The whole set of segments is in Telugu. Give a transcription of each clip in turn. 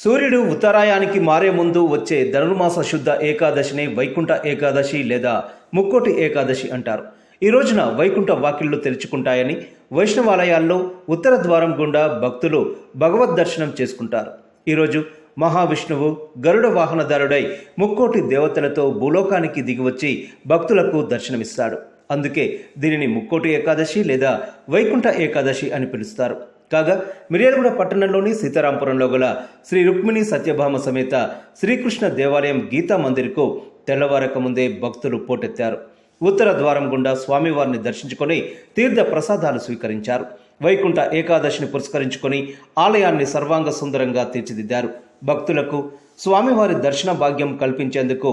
సూర్యుడు ఉత్తరాయానికి మారే ముందు వచ్చే ధనుర్మాస శుద్ధ ఏకాదశిని వైకుంఠ ఏకాదశి లేదా ముక్కోటి ఏకాదశి అంటారు. ఈ రోజున వైకుంఠ వాకిళ్లు తెరుచుకుంటాయని వైష్ణవాలయాల్లో ఉత్తర ద్వారం గుండా భక్తులు భగవద్ దర్శనం చేసుకుంటారు. ఈరోజు మహావిష్ణువు గరుడ వాహనదారుడై ముక్కోటి దేవతలతో భూలోకానికి దిగివచ్చి భక్తులకు దర్శనమిస్తాడు. అందుకే దీనిని ముక్కోటి ఏకాదశి లేదా వైకుంఠ ఏకాదశి అని పిలుస్తారు. కాగా మిర్యాలగూడ పట్టణంలోని సీతారాంపురంలో గల శ్రీ రుక్మిణి సత్యభామ సమేత శ్రీకృష్ణ దేవాలయం గీతా మందిర్కు తెల్లవారక ముందే భక్తులు పోటెత్తారు. ఉత్తర ద్వారం గుండా స్వామివారిని దర్శించుకొని తీర్థ ప్రసాదాలు స్వీకరించారు. వైకుంఠ ఏకాదశిని పురస్కరించుకొని ఆలయాన్ని సర్వాంగ సుందరంగా తీర్చిదిద్దారు. భక్తులకు స్వామివారి దర్శన భాగ్యం కల్పించేందుకు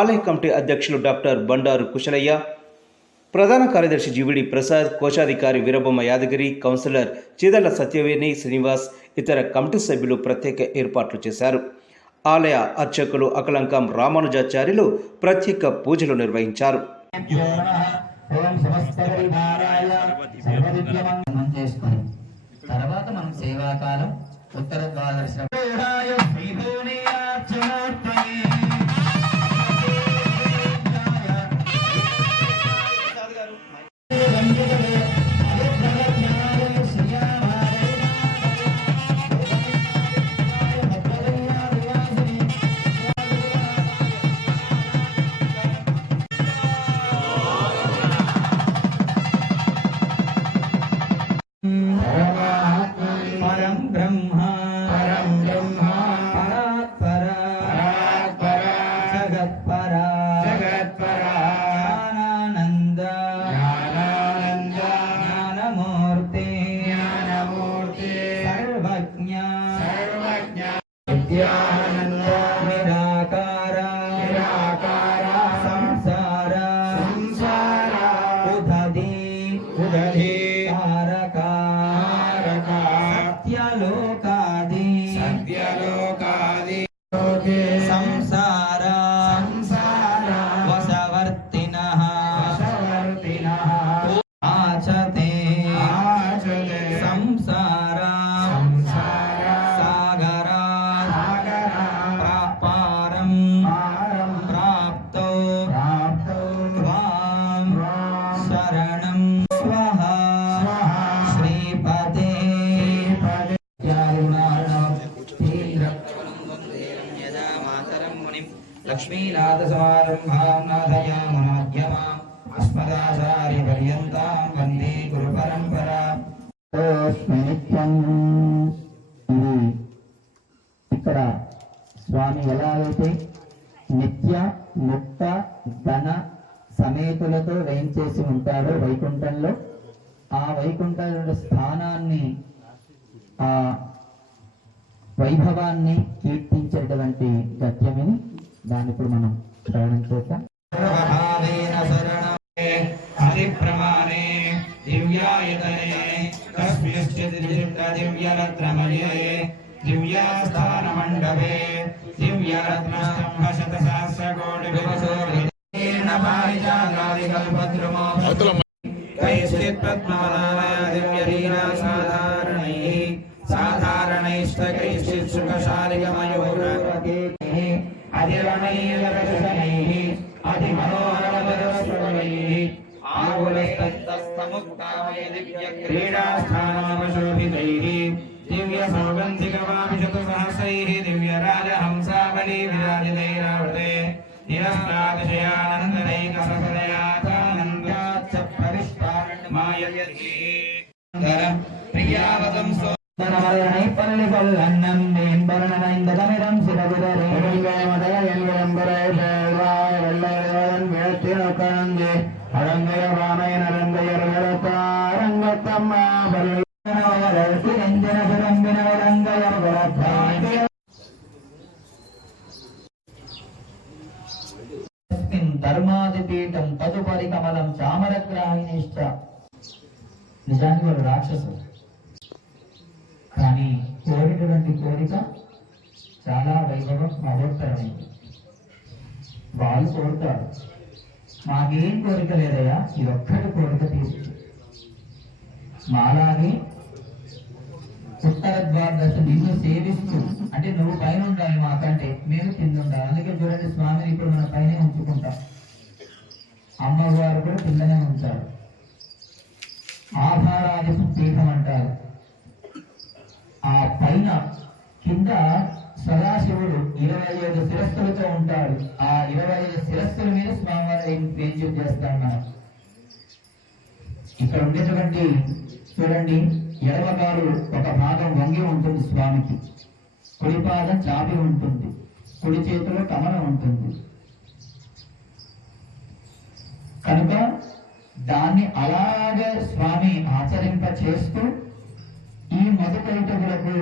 ఆలయ కమిటీ అధ్యక్షులు డాక్టర్ బండారు కుశలయ్య, ప్రధాన కార్యదర్శి జీవిడి ప్రసాద్, కోశాధికారి వీరబొమ్మ యాదగిరి, కౌన్సిలర్ చీదళ్ల సత్యవేణి శ్రీనివాస్, ఇతర కమిటీ సభ్యులు ప్రత్యేక ఏర్పాట్లు చేశారు. ఆలయ అర్చకులు అకలంకం రామానుజాచార్యులు ప్రత్యేక పూజలు నిర్వహించారు. తర్వాత మనం సేవాకాలం ఉత్తర ద్వాదశ లక్ష్మీనాథసమారంభాం నాథయామునమధ్యమాం అస్మదాచార్యపర్యంతాం వందే గురు పరంపరాం. ఇక్కడ స్వామి ఎలా అయితే నిత్య ముక్త ధన సమేతులతో వేయించేసి ఉంటాడో వైకుంఠంలో, ఆ వైకుంఠ స్థానాన్ని, ఆ వైభవాన్ని కీర్తించేటువంటి గద్యమిని దాన్ని ఇప్పుడు మనం శ్రవణం చేద్దాం. పల్లన్నం వేంబరణమైందమిరం శిరగుదరే అరంగయ రామయన రంగయ రంగతమ్మ ధర్మాదిపీఠం తదుపరి కమలం చామరగ్రాహిణిష్ట. నిజానికి వాడు రాక్షసుడు, కానీ కోరినటువంటి కోరిక చాలా వైభవం మహోత్తరమైంది. వాళ్ళు కోరుతారు, మాకేం కోరిక లేదయ్యా, ఇది ఒక్కటి కోరిక తీర్చు. మాలాగే ఉత్తర ద్వారదర్శి నిన్ను సేవిస్తూ, అంటే నువ్వు పైన ఉండాలి మాకంటే, మేము కింద ఉండాలి. అందుకే చూడండి స్వామిని ఇప్పుడు మన పైన ఉంచుకుంటాం, అమ్మవారు కూడా కిందనే ఉంచారు. ఆధారాది పీఠం అంటారు. ఆ పైన కింద సదాశివుడు 25 శిరస్సులతో ఉంటాడు. ఆ 25 శిరస్సుల మీద స్వామివారు వేంచేపు చేస్తాం మనం. ఇక్కడ ఉండేటువంటి చూడండి, ఎడమగాలు ఒక భాగం వంగి ఉంటుంది స్వామికి, కుడి పాదం చాపి ఉంటుంది, కుడి చేతిలో కమలం ఉంటుంది. కనుక దాన్ని అలాగే స్వామి ఆచరింప చేస్తూ ఈ మధుకైటకులకు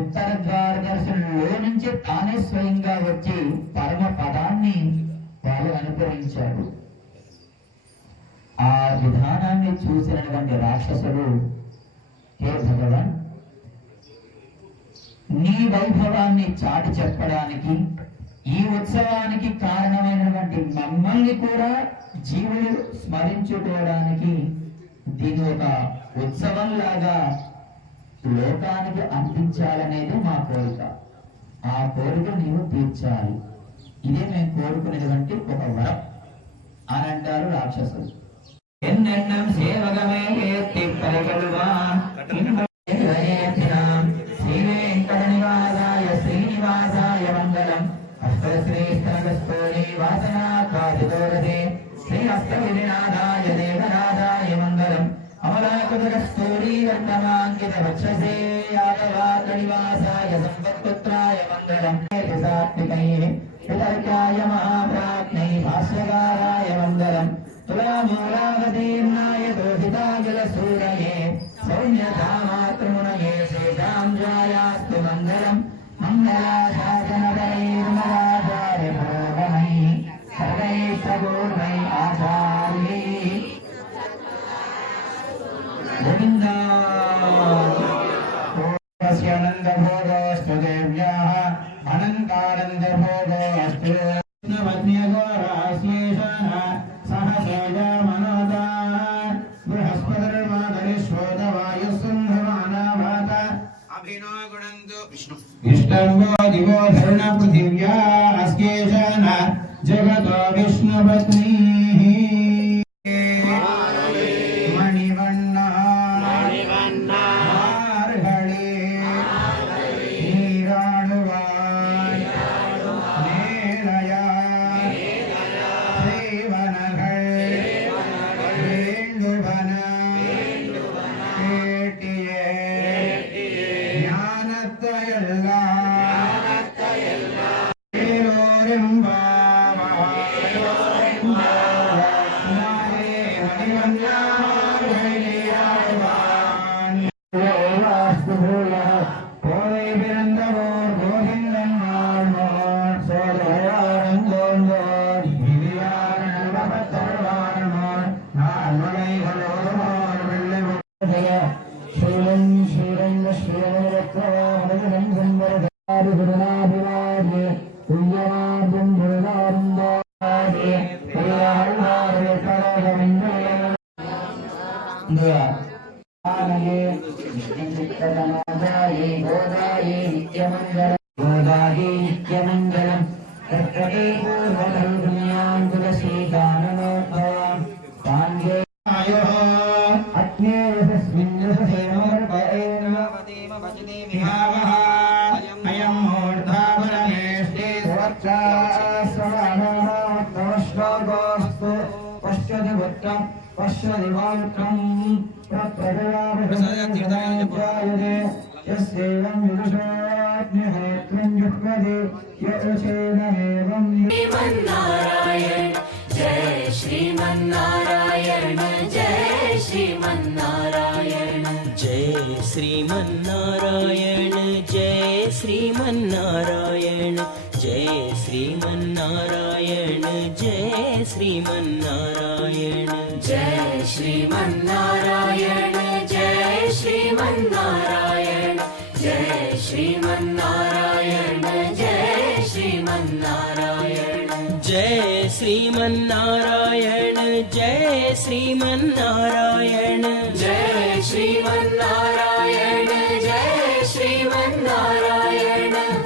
ఉత్తర ద్వారదర్శనంలో నుంచి తానే స్వయంగా వచ్చి పరమ పదాన్ని వాళ్ళు అనుగ్రహించాడు. ఆ విధానాన్ని చూసినటువంటి రాక్షసుడు, హే భగవాన్, నీ వైభవాన్ని చాటి చెప్పడానికి, ఈ ఉత్సవానికి కారణమైనటువంటి మమ్మల్ని కూడా జీవులు స్మరించుకోవడానికి దీని ఒక ఉత్సవంలాగా లోకానికి అందించాలనేది మా కోరిక. ఆ కోరిక నీవు తీర్చాలి, ఇదే మేము కోరుకునేటువంటి ఒక వరం అని అంటారు రాక్షసులు. ఎన్నెన్నం సేవగమే ఏత్తి పలికెలువా శ్రీ వెంకట నివాసాయ శ్రీనివాసాయ మంగళం. అష్టశ్రీస్తనగస్తోని వాసనాకాదిదోరదే శ్రీ అష్టవినాథాయ దేవనాథాయ మంగళం. అమలాకుతగస్తోరీ వర్తమాంకిత వక్షసే యాదవాత నివాసాయ సంపత్పుత్రాయ మంగళం. సాత్వికైః వితర్కాయ మహాప్రాజ్ఞైః భాష్యకారాయ మంగళం. తులామూలావతీర్ణాయ దోషితాజలసూరయే సౌమ్యధామాతృమునయే శ్రీరాంజాయాస్తు మంగళం. మంగళాశాసనపరైర్మలాచార్య పురోగమైః సర్వైః సగూర్వైః ఆచార్యైః గోవిందా. అనందభోగోస్తు దేవ్యాః అనంతానందభోగోస్తు ఇష్టంబో దివో ధరుణ పృథివ్యా అస్కేశన జగతో విష్ణుపత్ని మణివన్నా మార్గళి నీరాడువాయ్ నేలయా శ్రీవనగల్ వేణువన కేటియే ஞானத்தையெல்லாம் போதை பிறந்தவோர் கோவிந்தன் வாழ்வோர் சோதயாரங்கோங்கோர் விதியார் நல்வபத்தருவாரனோர் நால்வகைகளோர் வெள்ளை ஸ்ரீரங் ஸ்ரீரங்க ஸ்ரீரங்கரத்னம் சுந்தரதாரி குருநாபிவாரி துய்யமார்கம் துர்காருந்தாரி பிரியாழ்வாரே கரகவிந்தே ஆனயே நித்யமுக்ததனோதாயே கோதாயே நித்யமங்கலம் கோதாயே நித்யமங்கலம் கர்த்தகே பூர்வகல் புண்ணியான் துலசீகானனோத்பவம் தாங்கே ஆயோ அக்ஞே யசஸ்மின் யசசேனோர்பయేன விஹாவஹ அயம் மூர்ధావరమేష్టే స్వచ్ఛాస్రవణోస్తోష్ఠోస్తు పశ్యతి వృత్తం పశ్యతి వాక్రం ప్రప్రజాపృసయతిర్దాయజాయతే యస్యేవం విదుషోऽగ్నిహోత్రం జుహ్వతి యశేన ఏవం श्रीमन्नारायण जय श्रीमन्नारायण जय श्रीमन्नारायण जय श्रीमन्नारायण जय श्रीमन्नारायण जय श्रीमन्नारायण जय श्रीमन्नारायण जय श्रीमन्नारायण जय श्रीमन्नारायण जय श्रीमन्नारायण जय श्रीमन्नारायण जय श्रीमन्नारायण जय श्रीमन्नारायण जय श्रीमन्नारायण जय